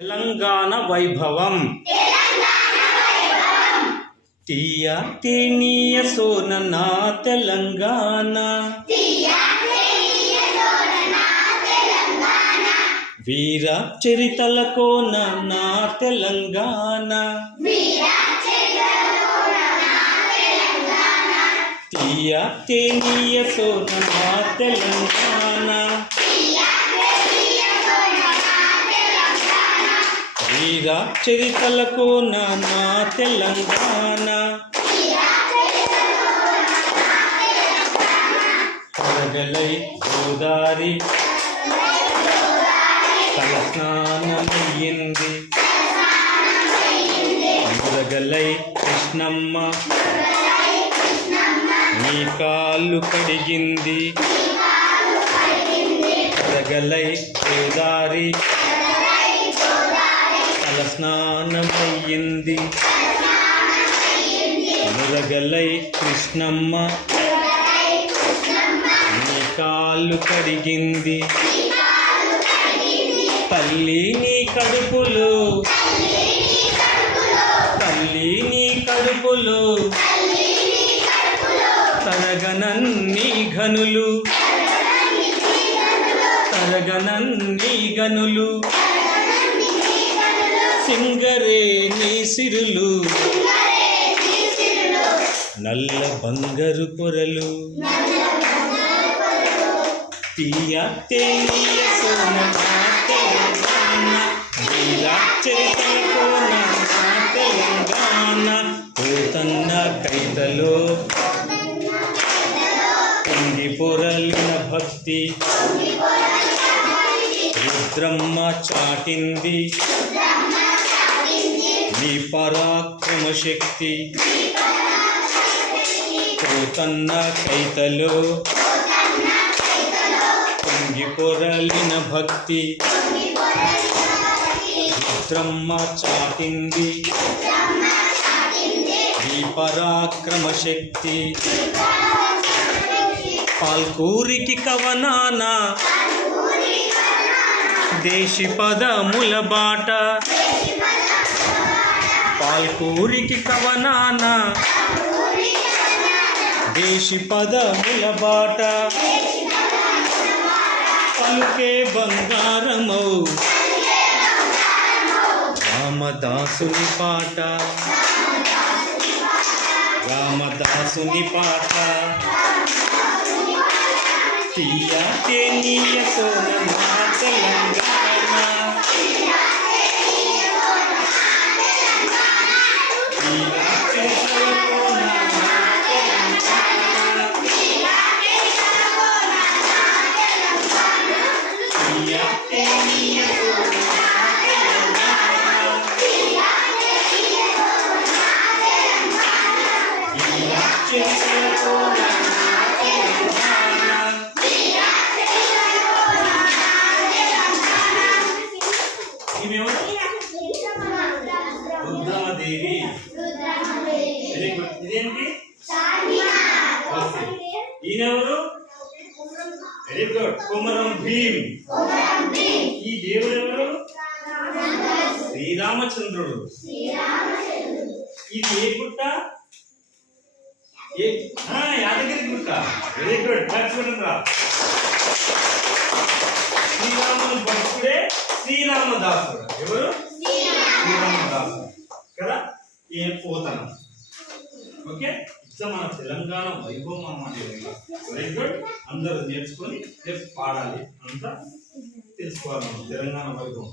తెలంగాణ వైభవం. తీయ తేనీయ సోన నా తెలంగాణ. వీర చరితల కోన నా తెలంగాణ. తీయ తేనీయ సోన నా తెలంగాణ. వీర చరితలకు నా నా తెలంగాణ. పడగలై గోదారి. తలస్నానమయ్యింది మురగలై కృష్ణమ్మ. నీ కాళ్ళు కడిగింది. పడగలై గోదారి. తలస్నానమయ్యింది మురగలై కృష్ణమ్మ. నీ కాళ్ళు కడిగింది. తల్లి నీ కడుపులో. తల్లి నీ కడుపులో. తరగనన్ని ఘనులు. తరగనన్ని గనులు సింగరే నీ సిరులు. నల్ల బంగారు పొరలు. తీయ తేలియ సోన నా తెలంగాణ పోతన్న కైతలో. పొంగి పొరలిన భక్తి. రుద్రమ్మ చాటింది. నీ పరాక్రమ శక్తి. పోతన్న కైతలో. పొంగి పొరలిన భక్తి. రుద్రమ్మ చాటింది. నీ పరాక్రమ శక్తి. పాల్కూరికి కవనానా. దేశి పదముల బాట. పాల్కూరికి కవనాన. దేశి పదముల బాట. పలుకే బంగారమౌ. రామదాసుని పాట. రామదాసుని పాట. తీయ తేనీయ రుద్రమదేవి. ఇదేంటి. ఈయనెవరు? వెరీ గుడ్ కుమరం భీమ్ ఈ దేవుడు ఎవరు? శ్రీరామచంద్రుడు. ఇది ఏ గుట్ట యాదగిరి గుట్ట వెరీ గుడ్ రా శ్రీరాముని భక్తుడే శ్రీరామదాసుడు. ఎవరు? శ్రీరామదాసుడు. కదా? ఏ పోతన. ఓకే? ఇట్లా మన తెలంగాణ వైభవం అన్నమాట గుడ్ అందరూ నేర్చుకొని రేపు పాడాలి అంతా తెలుసుకోవాలి మనం తెలంగాణ వైభవం